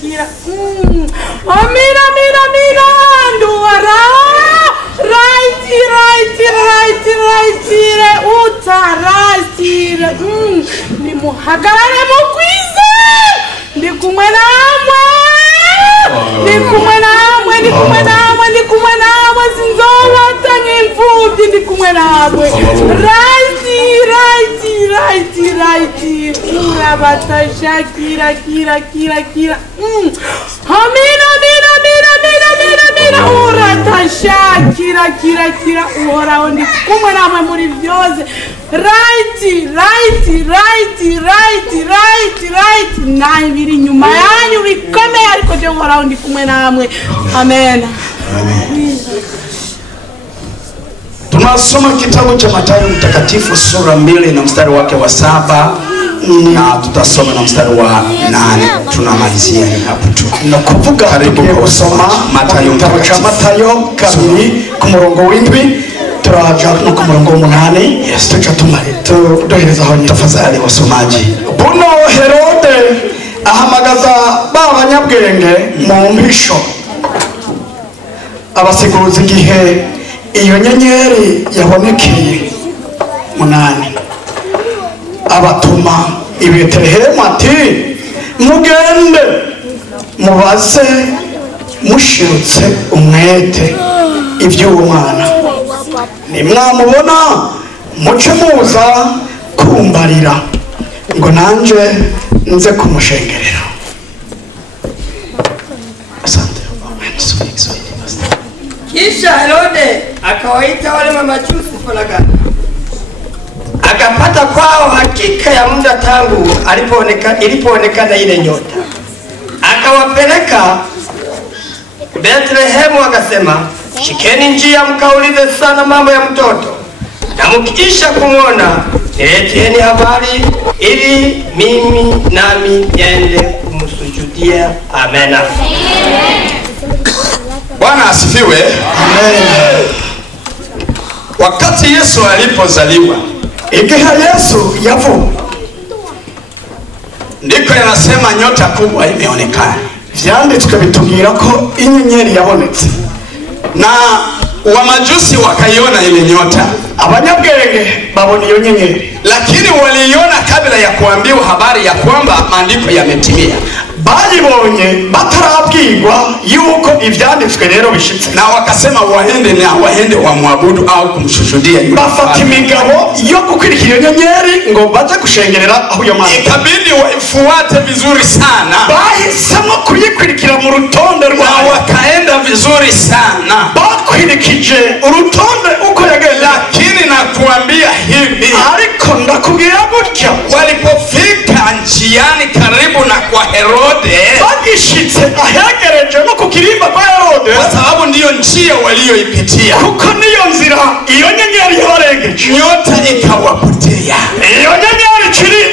Kira. Amina. Ndura. Right. Utarasire. Ni muhagarare mukwize. Ndi kumwe namwe. Sinzowatanga imfubyi ndi kumwe namwe. Right. Urabatasha kira. Amina. Uratasha kira. Uhoraho ndi kumwe namwe muri byose. Right. Nayi biri nyuma yanyu bikomeye ariko je uhoraho ndi kumwe namwe. Amen. Tunasoma kitabu cha Mathayo mtakatifu sura 2 na mstari wake wa 7 na tutasoma na mstari wa 8. Tunamalizia hapo tu. Nakuvuga karibu kusoma Mathayo cha Mathayo kabiri ku murongo w'indwi turaja no ku murongo 8. Yes, tudohereza aho tafadhali wasomaji. Buno Herode ahamagaza b'abanyabwenge mu mpisho abasiguruza igihe iyo nyenyeri yabonekeye 8 abatuma i Betelehemu ati mugende mubaze mushirutse umwete iby'uwo mwana nimwamubona muce muza kumbarira ngo nanje nze kumushengerera. Asante. Kisha Herode akawaita wale mamajusi faragani, akapata kwao hakika ya muda tangu ilipoonekana ile nyota, akawapeleka Betlehemu, akasema shikeni njia mkaulize sana mambo ya mtoto, na mkisha kumwona nileteeni habari ili mimi nami niende kumsujudia. Amen. Bwana asifiwe. Amen. Wakati Yesu alipozaliwa, igihe Yesu yavu ndiko yanasema nyota kubwa imeonekana. Vyanditswe bitubwira ko inyenyeri yabonetse, na wamajusi wakaiona ile nyota, abanyabwenge babona iyo nyenyeri, lakini waliiona kabla ya kuambiwa habari ya kwamba maandiko yametimia. Balibonye batarabwirwa yuko ivyanditswe rero bishitse, na wakasema waende wamwabudu au kumshuhudia yule. Bafata imigabo yo gukwirikira nyenyeri ngo baje kushengerera aho yo mana. Ikabidi waifuate vizuri sana, bahisemo kuyikwirikira mu rutonde rwayo, wakaenda vizuri sana, bakwirikije urutonde uko yagenda. Lakini nakuambia hivi, ariko ndakubwira gutya, walipofika njiani karibu na kwa Herode, bagishitse ahegereje no kukirimba kwa Herode, kwa sababu ndiyo njia walioipitia, kuko niyo nzira iyo nyenyeri yabarengeje, nyota ikawapotea. Iyo nyenyeri chiri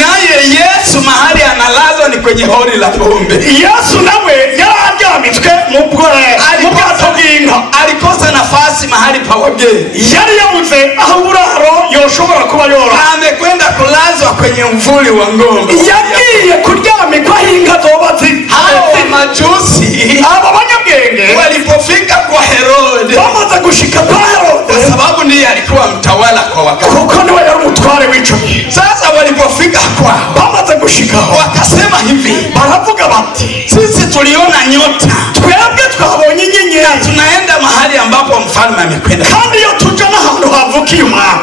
naye Yesu mahali analazwa ni kwenye hori la pombe. Yesu nawe yararyamitswe mu bwato bw'inka, alikosa nafasi mahali pa wageni, yari yabuze aho uburaro yoshobora kuba yora, amekwenda kulazwa kwenye mvuli wa ng'ombe, yagiye kuryamikwa inka zobazi. Hao majusi aba banyabwenge walipofika kwa Herode, bamaze gushika kwa Herode, kwa sababu ndiye alikuwa mtawala kwa wakati, kuko niwe yari umutware w'ico gihe. Sasa walipofika kwa bamaze gushika wakasema hivi, baravuga bati, sisi tuliona nyota, twebwe twabonye inyenyeri, tunaenda mahali ambapo mfalme amekwenda, kandi iyo tuja n'ahantu havukiye umwami.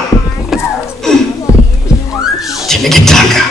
Kimegitanga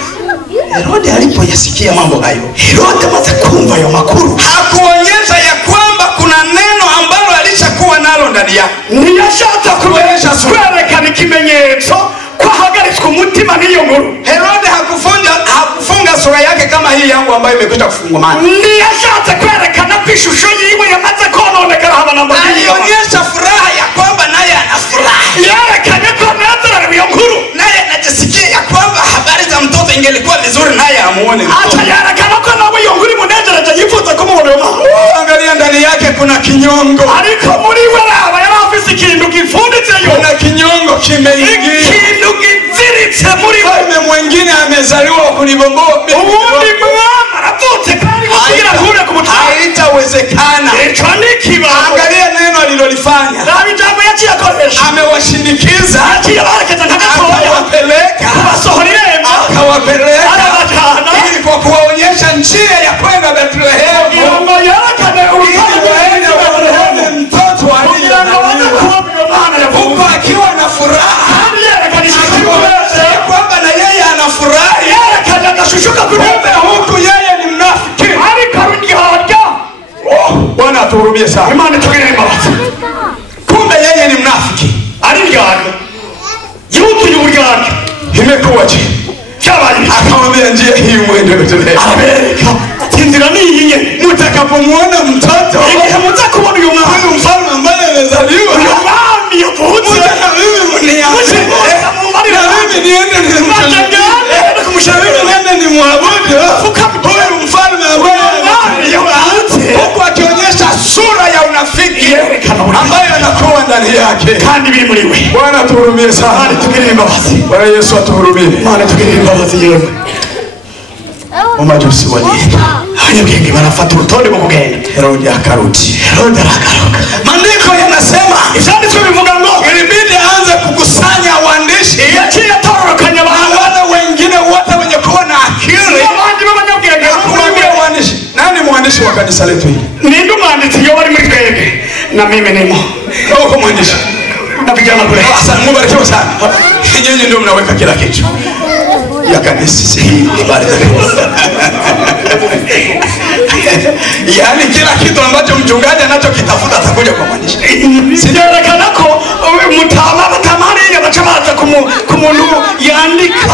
Herode alipoyasikia mambo hayo, Herode amaze kumva ayo makuru, hakuonyesha ya kwamba kuna neno ambalo alishakuwa nalo ndani yake. ntiyashatse kuberesha kwerekana ikimenyetso ko ahagaritswe umutima n'iyo nkuru. Herode hakufunga sura yake kama hii yangu ambayo imekwisha kufungwa maana, ntiyashatse kwerekana ko ishusho yiwe yamaze kononekara haba na mbere. alionyesha furaha ya kwamba naye ana furaha, yerekanye ko anezerewe iyo nkuru, naye anajisikia ya kwamba habari za mtoto ingelikuwa vizuri naye amuone mtoto. acha yerekana ko nawe iyo nkuru imunezereje, yifuza kumubona uyo mwana. Angalia ndani yake kuna kinyongo, ariko muri we aba yari afise ikintu gifunditseyo, kuna kinyongo kimeingia, ikintu giziritse muri we. Mfalme mwingine amezaliwa kulibomboa, ubundi mwana aravutse kandi kugira kure ku mutwe, haitawezekana. ico ni kibazo. Angalia neno alilolifanya, rabi jambo yaciye akoresha, amewashindikiza, yaciye barekeza nk'agatoya, akawapeleka, kubasohora irembo, akawapeleka arabajana ili kwa kuwaonyesha njia ya kwenda Bethlehemu, kugira ngo yerekane waende waone mtoto kugira ngo baze aliyezaliwa, kubona uyo mwana yavuka, huku akiwa na furaha, kandi yerekane ishusho akionyesha ya kwamba na yeye anafurahi, yerekane agashushuka kuri kumbe huku yeye ni mnafiki. ariko aruryarya. Bwana atuhurumie sana. Imana itugirire imbabazi. Kumbe yeye ni mnafiki, ariryarya, yuzuye uburyarya. imekuwaje? Cyabaye Akamwambia njia hii mwende Bethlehemu, arabereka ati inzira ni iyi nyene, mtakapomuona mtoto, igihe muza kubona uyu mwana, huyu mfalme ambaye amezaliwa, uyu mwami yavutse, na mimi mniambie, na mimi niende niende nimwabudu huyu mfalme ambaye huku akionyesha sura ya unafiki ambayo anakuwa ndani yake. kandi biri muri we. Bwana atuhurumie sana. Imana itugirire imbabazi. Bwana Yesu atuhurumie. Imana itugirire imbabazi yewe. Umajusi walienda, abanyabwenge barafata urutonde rwo kugenda. Herode akarudi. Herode aragaruka. Maandiko yanasema ivyanditswe bivuga ngo ilibidi aanze kukusanya waandishi, yaciye atororokanya na abantu wale wengine wote wenye kuwa na akili, abandi b'abanyabwenge. kumwambia waandishi. Nani mwandishi wa kanisa letu hili? Ninde umwanditsi iyo bari muri twebwe? Na mimi nimo. Uko mwandishi na vijana kule. Asante, mubarikiwe sana. Nyinyi ndio mnaweka kila kitu ya kanisa hili, habari za yaani kila kitu ambacho mchungaji anachokitafuta atakuja kwa mwandishi. Sijaonekana ko mutama batamani ile bachabaza kumuntu yandika.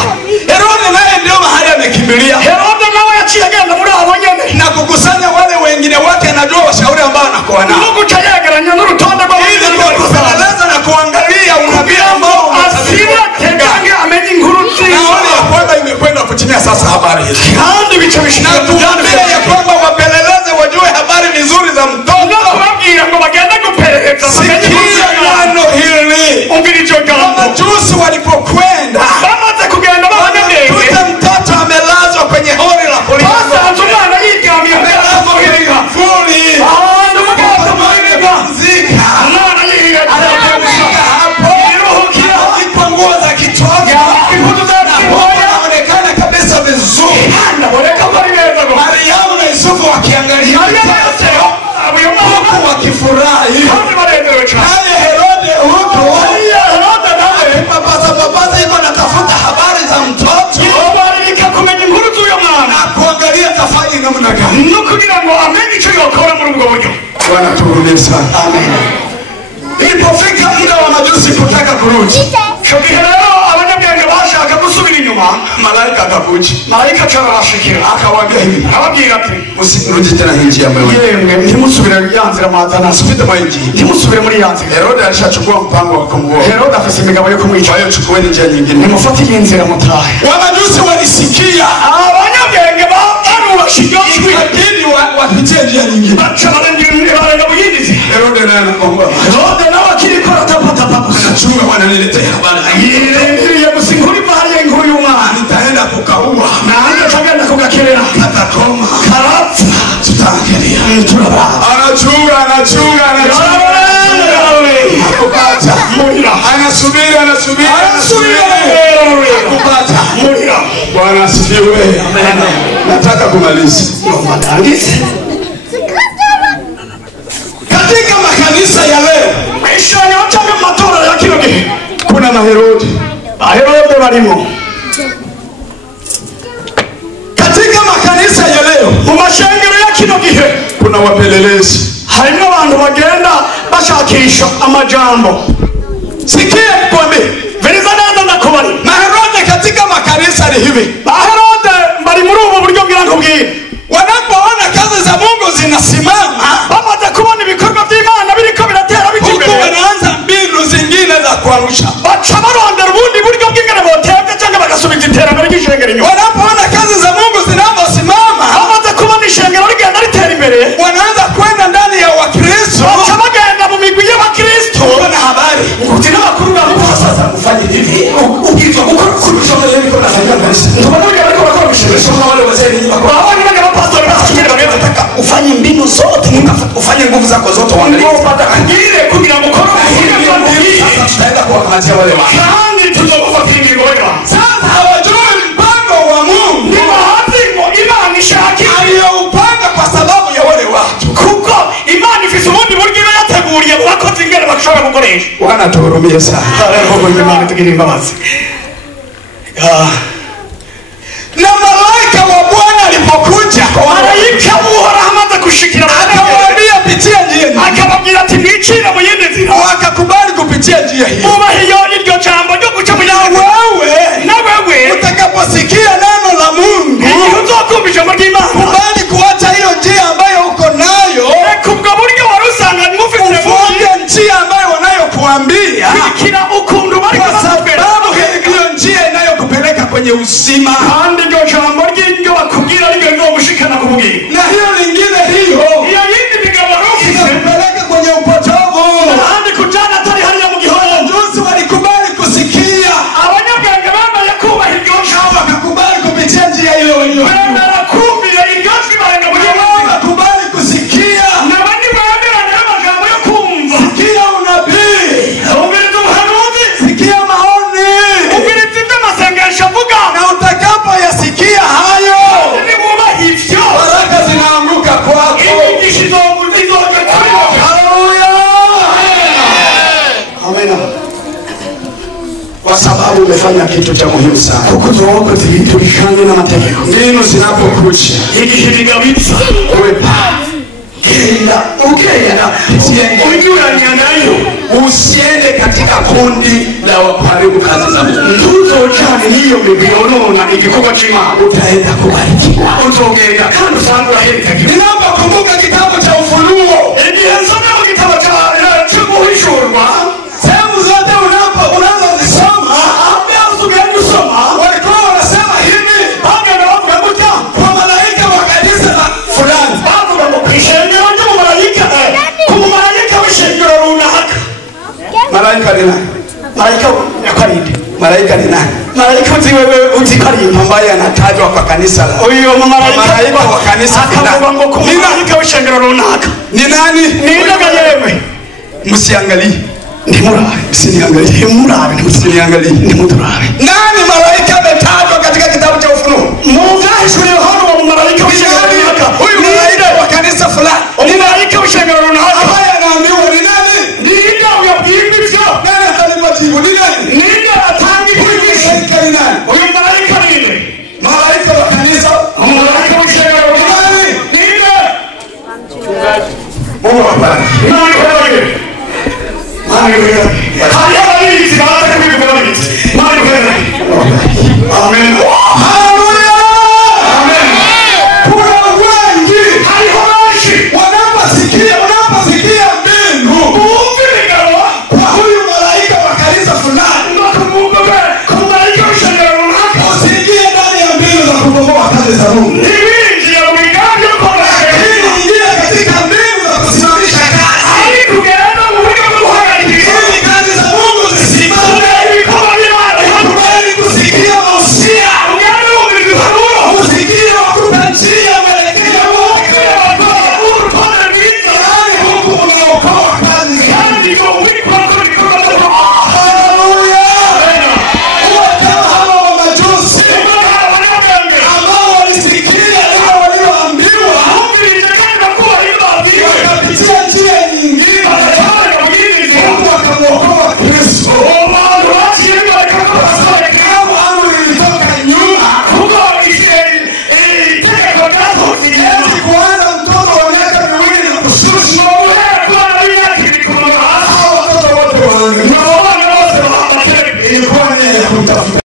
Herode naye ndio mahali amekimbilia. Herode nawe yaciye agenda muri abo nyene na kukusanya wale wengine wake, anajua washauri ambao anakuwa nao. Mungu chayegeranya n'urutonde rwa ili kupeleleza na kuangalia unabii ambao asiba tegange amenye inkuru nziza. Naona ya kwamba imekwenda kutimia sasa habari hizi. Kandi bicho bishina tuambie ya kwamba wapeleleze wajue habari nzuri za mtoto. Kubabwira ngo bagende gupeleleza bamenye neno hili. Umviricho gambo. Majusi walipokwenda bamaze kugenda babanyabwenge, kuta mtoto amelazwa kwenye hori la polisi. Sasa tumana yigamye amelazwa kwenye kivuli. Nguo za kichwani anaonekana kabisa vizuri. Mariamu na Yusufu wakiangalia huku wakifurahi, naye Herode huku akipapasa hivyo anatafuta habari za mtoto na kuangalia tafanya namna gani. Bwana tuhurumie sana. Amen. Ilipofika muda wa majusi kutaka kurudi, abanyabwenge bashaka gusubira inyuma, malaika malaika akakuja. Malaika charashikira Akawaambia hivi. ababwira ati Musirudi tena hinji ya mwewe. yemwe ntimusubire yanzira mazana Sipite mainji. ntimusubire muri yanzira. Herode alishachukua mpango wa kumuua. Herode afise imigabo yo kumwica. Kwa hiyo chukueni njia nyingine. Nimufate inzira mutahe. Wamajusi walisikia. Abanyabwenge barubashijwe. Lakini wapitie njia nyingine. Bacha barengera buyinizi. Herode naye anakomba. Herode nawe akiriko aratapata. Anachunga wananiletea habari. Yirengiriye gusinkuri bahariye inkuru y'umwana. Nitaenda kukaua. Nange tagenda kugakerera. Atakoma. Karapfa. Tutaangalia. Turabara. Anachunga. Hakupata. Murira. Anasubiri. Hakupata. Murira. Bwana asifiwe. Amen. Nataka kumaliza. Katika makanisa ya leo, Maisha yote ya matora ya kino gihe. kuna maherodi. Aherode barimo. Katika makanisa ya leo, Mu mashengero ya kino gihe kuna wapelelezi. harimo abantu bagenda bashakisha amajambo. Sikia nikwambie, Veriza neza ndakubari. maherodi katika makanisa ni hivi. Aherode bari muri ubu buryo ngira nkubwire. Wanapoona kazi za Mungu zinasimama, Bamaze kubona ibikorwa by'Imana biriko biratera huko bitibere. wanaanza mbinu zingine za kuangusha. Baca barondera ubundi buryo bw'ingene botebwe cyangwa bagasubiza iterambere ry'ishengero inyuma. Wanapoona kazi za Mungu zinaposimama, Bamaze kubona ishengero rigenda ritera imbere. wanaanza kwenda ndani ya Wakristo. Baca bagenda mu migwi y'abakristo. Kuna habari. Kuti n'abakuru babo sasa ufanye hivi. Ubwizwa gukora kurushaho yari ko nafanya kanisa. Ndabona bariko bakora bishimishije wale wazee ni bakora. Abandi bagaba pastor basubira bagenda Nataka ufanye mbinu zote, ufanye nguvu zako zote, uangalie. ngire kugira mukoro Sasa tutaenda kuwakamatia wale watu. kandi tuzobafata ingingo y'Imana. Sasa hawajui mpango wa Mungu Nibahazi ngo Imana ishaka aliyoupanga kwa sababu ya wale watu. kuko Imana ifise ubundi buryo iba yateguriye mu bakozi ingene bashobora gukoresha. Bwana tuhurumie sana. Haleluya, Imana tugirire imbabazi. Na malaika wa Bwana alipokuja, Marayika w'Uhoraho amaze gushikira akamwambia pitia njia hii. akababwira ati mwicire mu yindi nzira. Wakakubali kupitia njia hii. Ubahe iryo jambo ryo guca mu yindi nzira. Na wewe Utakaposikia neno la Mungu, igihe uzokumva ijambo ry'Imana kubali kuacha hiyo njia ambayo uko nayo, reka ubwo buryo wari usanganywe ufite ufuate njia ambayo wanayokuambia, kurikira ukuntu bari kwa kubakubwira. sababu hii ndiyo njia inayokupeleka kwenye uzima. Kandi iryo jambo ry'iryo bakubwira ryo rizogushikana ku bugingo. Na hiyo lingine hiyo Iyo yindi migabo ufite inakupeleka kwenye upotovu. ahandi kujana atari hariya mu gihozo. Juzi walikubali kusikia, Abanyabwenge bambaye kubaha iryo jambo wakakubali kupitia njia hiyo hiyo. bemera kumvira iryo jwi barenga mu gihozo. Wakakubali kusikia, N'abandi bemerana n'amagambo yo kumva. sikia unabii, Umviriza ubuhanuzi. sikia maoni, Umviriza ibyo amasengesho avuga. na utakapoyasikia hayo, Nibubaha ivyo baraka zinaanguka kwako. imigisha izoza kuri wowe. Haleluya! Amen. Kwa sababu umefanya kitu cha muhimu sana. Kuko uzokoze ibintu bikanye n'amategeko. Mbinu zinapokuja, Igihe bigabitsa wepa ukenda unyuranya nayo. usiende katika kundi la kuharibu kazi za Mungu. Ntuzocane n'iyo migwi yonona igikorwa c'Imana. Utaenda kubarikiwa. Uzogenda kandi usanga uraherekeje. Ninapokumbuka kitabu cha Ufunuo, Igihe nsomye mu gitabo cyo guhishurwa, sehemu zote unazozisoma, walikuwa wanasema hivi, bagenda bavuga gutya, kwa malaika wa kanisa la fulani. bavuga ngo kw'ishengero ry'umumarayika, ku mumarayika w'ishengero runaka. Malaika ni nani? Marayika yakarinde. Malaika ni nani? Marayika uzi wewe uzi karinde. Ambaye anatajwa kwa kanisa la Uyo Malaika wa kanisa akavuga ngo ku mumarayika w'ishengero runaka. ni nani? Nindaga yewe. Msiangalie. Nimurabe. Msiniangalie. Nimurabe. Msiniangalie. Nimuturabe. Nani